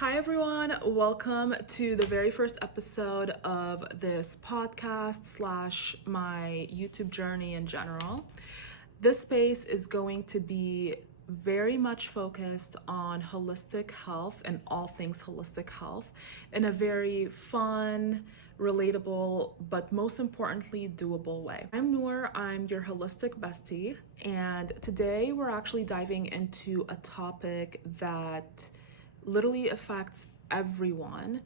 Hi everyone, welcome to the very first episode of this podcast slash my YouTube journey in general. This space is going to be very much focused on holistic health and all things holistic health in a very fun, relatable, but most importantly, doable way. I'm Noor, I'm your holistic bestie, and today we're actually diving into a topic that literally affects everyone,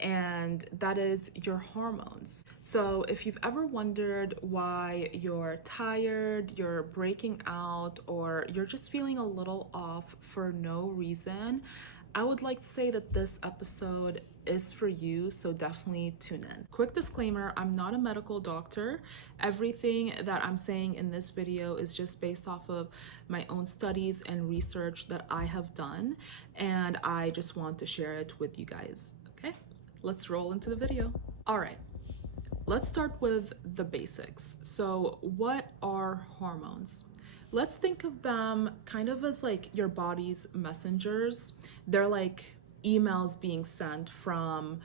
and that is your hormones. So if you've ever wondered why you're tired, you're breaking out, or you're just feeling a little off for no reason, I would like to say that this episode is for you, so definitely tune in. Quick disclaimer, I'm not a medical doctor. Everything that I'm saying in this video is just based off of my own studies and research that I have done, and I just want to share it with you guys. Okay, let's roll into the video. All right, let's start with the basics. So what are hormones? Let's think of them kind of as like your body's messengers. They're like emails being sent from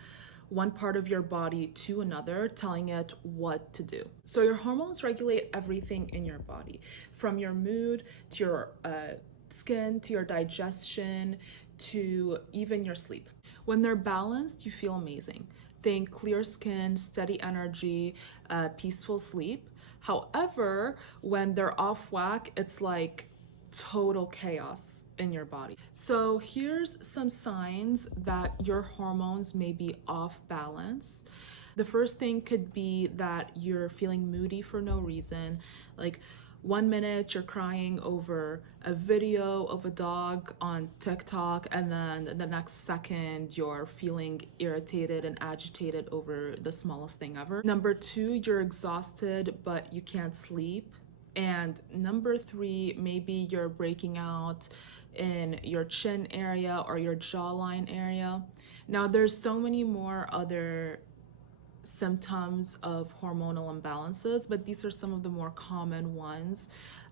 one part of your body to another, telling it what to do. So your hormones regulate everything in your body, from your mood to your skin, to your digestion, to even your sleep. When they're balanced, you feel amazing. Think clear skin, steady energy, peaceful sleep. However, when they're off whack, it's like total chaos in your body. So here's some signs that your hormones may be off balance. The first thing could be that you're feeling moody for no reason. Like 1 minute you're crying over a video of a dog on TikTok, and then the next second you're feeling irritated and agitated over the smallest thing ever. Number two, you're exhausted but you can't sleep. And number three, maybe you're breaking out in your chin area or your jawline area. Now there's so many more other symptoms of hormonal imbalances, but these are some of the more common ones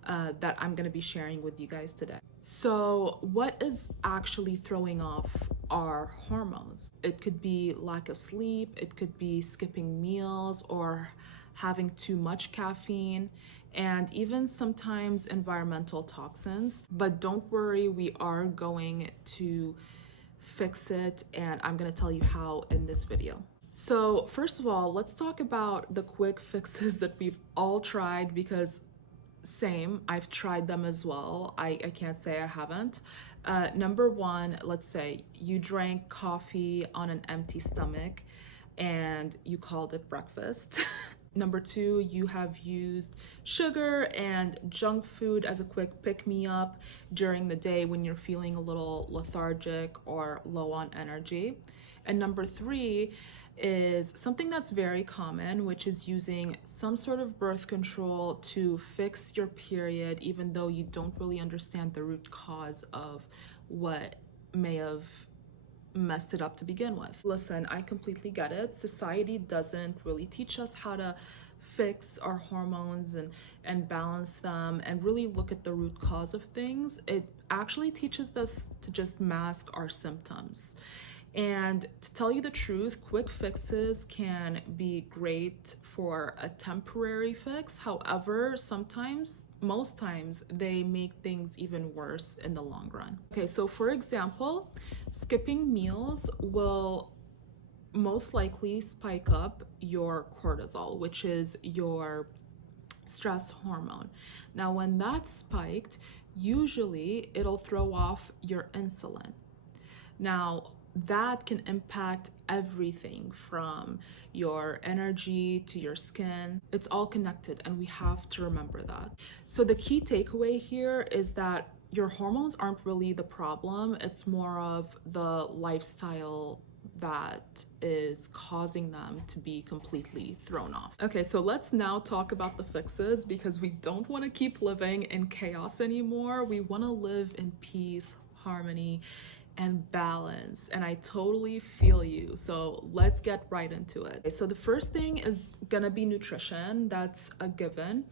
that I'm going to be sharing with you guys today. So what is actually throwing off our hormones? It could be lack of sleep, it could be skipping meals or having too much caffeine, and even sometimes environmental toxins. But don't worry, we are going to fix it, and I'm going to tell you how in this video. So first of all, let's talk about the quick fixes that we've all tried, because same, I've tried them as well. I can't say I haven't. Number one, let's say you drank coffee on an empty stomach and you called it breakfast. Number two, you have used sugar and junk food as a quick pick-me-up during the day when you're feeling a little lethargic or low on energy. And number three is something that's very common, which is using some sort of birth control to fix your period, even though you don't really understand the root cause of what may have messed it up to begin with. Listen, I completely get it. Society doesn't really teach us how to fix our hormones and balance them and really look at the root cause of things. It actually teaches us to just mask our symptoms. And to tell you the truth, quick fixes can be great for a temporary fix. However, sometimes, most times, they make things even worse in the long run. Okay, so for example, skipping meals will most likely spike up your cortisol, which is your stress hormone. Now, when that's spiked, usually it'll throw off your insulin. Now, that can impact everything from your energy to your skin. It's all connected, and we have to remember that. So the key takeaway here is that your hormones aren't really the problem. It's more of the lifestyle that is causing them to be completely thrown off. Okay, so let's now talk about the fixes, because we don't want to keep living in chaos anymore. We want to live in peace, harmony, and balance, and I totally feel you. So let's get right into it. So the first thing is gonna be nutrition. That's a given.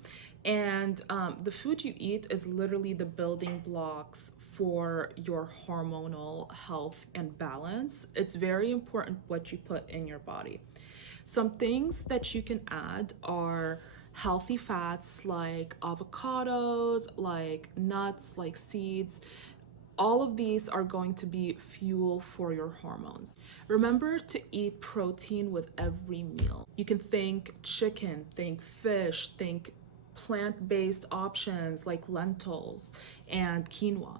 And the food you eat is literally the building blocks for your hormonal health and balance. It's very important what you put in your body. Some things that you can add are healthy fats like avocados, like nuts, like seeds. All of these are going to be fuel for your hormones. Remember to eat protein with every meal. You can think chicken, think fish, think plant-based options like lentils and quinoa.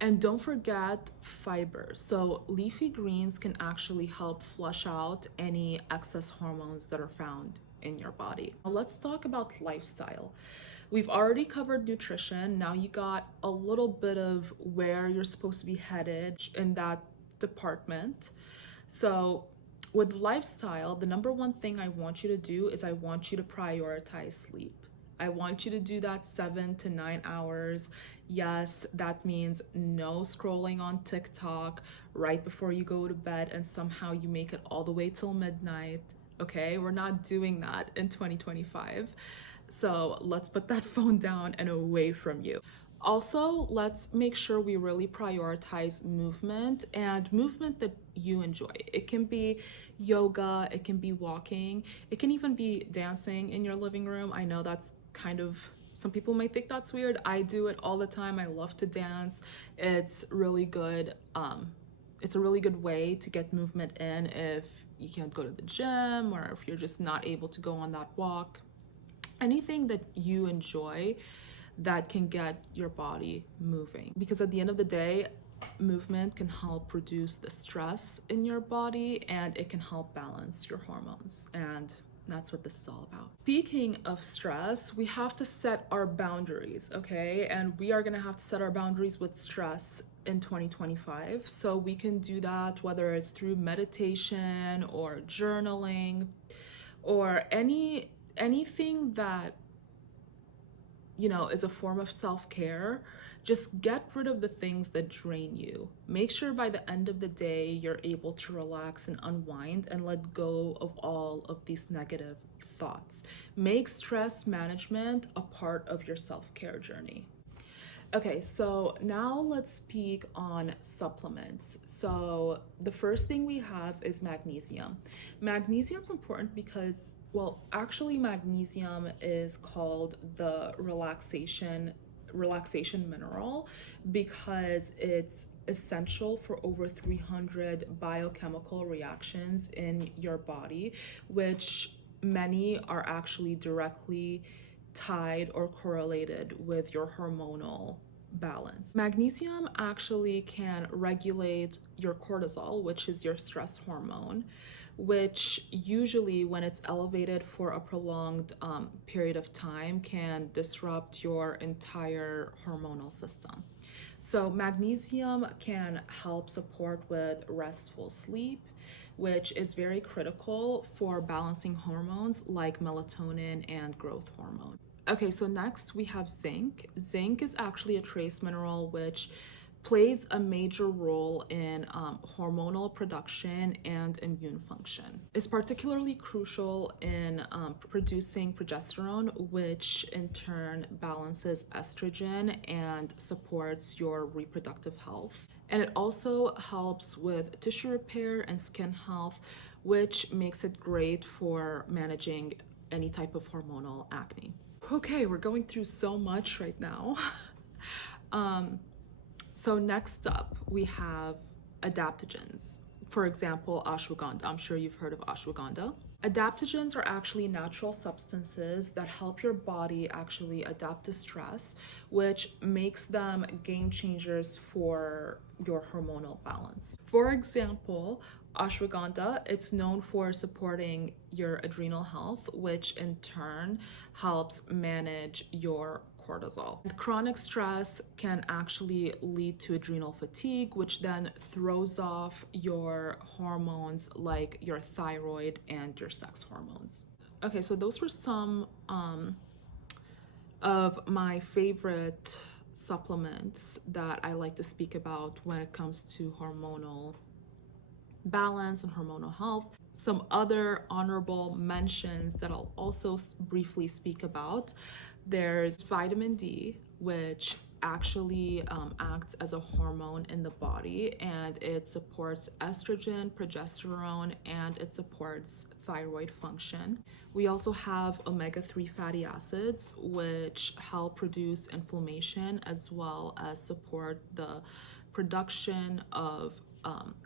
And don't forget fiber. So leafy greens can actually help flush out any excess hormones that are found in your body. Now let's talk about lifestyle. We've already covered nutrition. Now you got a little bit of where you're supposed to be headed in that department. So with lifestyle, the number one thing I want you to do is I want you to prioritize sleep. I want you to do that 7 to 9 hours. Yes, that means no scrolling on TikTok right before you go to bed and somehow you make it all the way till midnight. Okay, we're not doing that in 2025. So let's put that phone down and away from you. Also, let's make sure we really prioritize movement and movement that you enjoy. It can be yoga, it can be walking, it can even be dancing in your living room. I know that's kind of, some people might think that's weird. I do it all the time. I love to dance. It's really good. It's a really good way to get movement in if you can't go to the gym or if you're just not able to go on that walk. Anything that you enjoy that can get your body moving, because at the end of the day, movement can help reduce the stress in your body and it can help balance your hormones, and that's what this is all about. Speaking of stress, we have to set our boundaries, okay? And we are gonna have to set our boundaries with stress in 2025. So we can do that whether it's through meditation or journaling or anything that, you know, is a form of self-care. Just get rid of the things that drain you. Make sure by the end of the day you're able to relax and unwind and let go of all of these negative thoughts. Make stress management a part of your self-care journey. Okay, so now let's speak on supplements. So the first thing we have is magnesium. Magnesium is important because, well, actually magnesium is called the relaxation mineral because it's essential for over 300 biochemical reactions in your body, which many are actually directly tied or correlated with your hormonal balance. Magnesium actually can regulate your cortisol, which is your stress hormone, which usually when it's elevated for a prolonged period of time can disrupt your entire hormonal system. So magnesium can help support with restful sleep, which is very critical for balancing hormones like melatonin and growth hormone. Okay, so next we have zinc. Zinc is actually a trace mineral which plays a major role in hormonal production and immune function. It's particularly crucial in producing progesterone, which in turn balances estrogen and supports your reproductive health. And it also helps with tissue repair and skin health, which makes it great for managing any type of hormonal acne. Okay, we're going through so much right now. So next up, we have adaptogens. For example, ashwagandha. I'm sure you've heard of ashwagandha. Adaptogens are actually natural substances that help your body actually adapt to stress, which makes them game changers for your hormonal balance. For example, ashwagandha, it's known for supporting your adrenal health, which in turn helps manage your cortisol. And chronic stress can actually lead to adrenal fatigue, which then throws off your hormones like your thyroid and your sex hormones. Okay, so those were some of my favorite supplements that I like to speak about when it comes to hormonal balance and hormonal health. Some other honorable mentions that I'll also briefly speak about. There's vitamin D, which actually acts as a hormone in the body, and it supports estrogen, progesterone, and it supports thyroid function. We also have omega-3 fatty acids, which help reduce inflammation as well as support the production of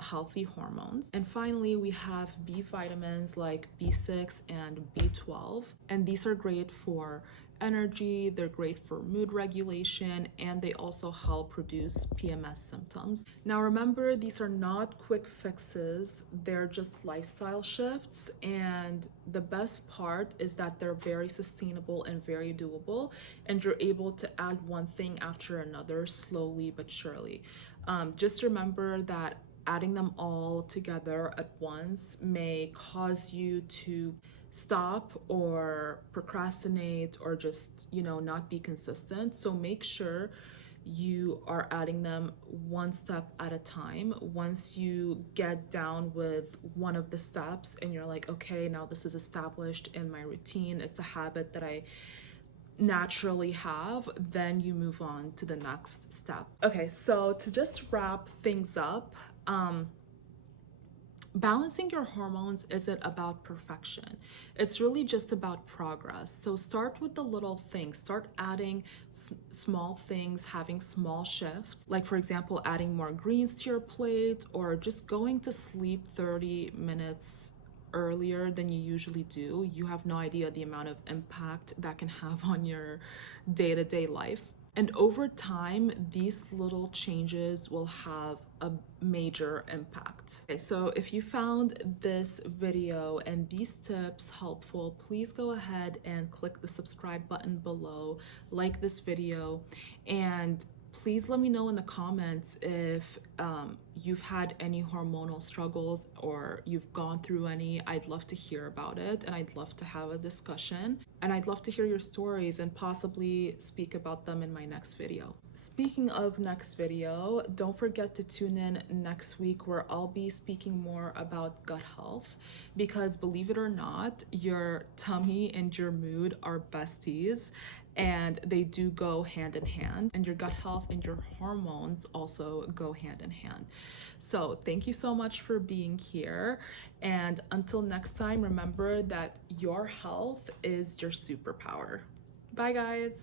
healthy hormones. And finally, we have B vitamins like B6 and B12, and these are great for energy, they're great for mood regulation, and they also help reduce PMS symptoms. Now remember, these are not quick fixes, they're just lifestyle shifts, and the best part is that they're very sustainable and very doable, and you're able to add one thing after another slowly but surely. Just remember that adding them all together at once may cause you to stop or procrastinate or just, not be consistent. So make sure you are adding them one step at a time. Once you get down with one of the steps and you're like, okay, now this is established in my routine, it's a habit that I naturally have, then you move on to the next step. Okay, so to just wrap things up, balancing your hormones isn't about perfection. It's really just about progress. So start with the little things. Start adding small things, having small shifts. Like for example, adding more greens to your plate, or just going to sleep 30 minutes earlier than you usually do. You have no idea the amount of impact that can have on your day-to-day life. And over time, these little changes will have a major impact. Okay, so if you found this video and these tips helpful, please go ahead and click the subscribe button below, like this video, and please let me know in the comments if you've had any hormonal struggles or you've gone through any. I'd love to hear about it, and I'd love to have a discussion, and I'd love to hear your stories and possibly speak about them in my next video. Speaking of next video, don't forget to tune in next week where I'll be speaking more about gut health, because believe it or not, your tummy and your mood are besties, and they do go hand in hand, and your gut health and your hormones also go hand in hand. So thank you so much for being here, and until next time, remember that your health is your superpower. Bye guys.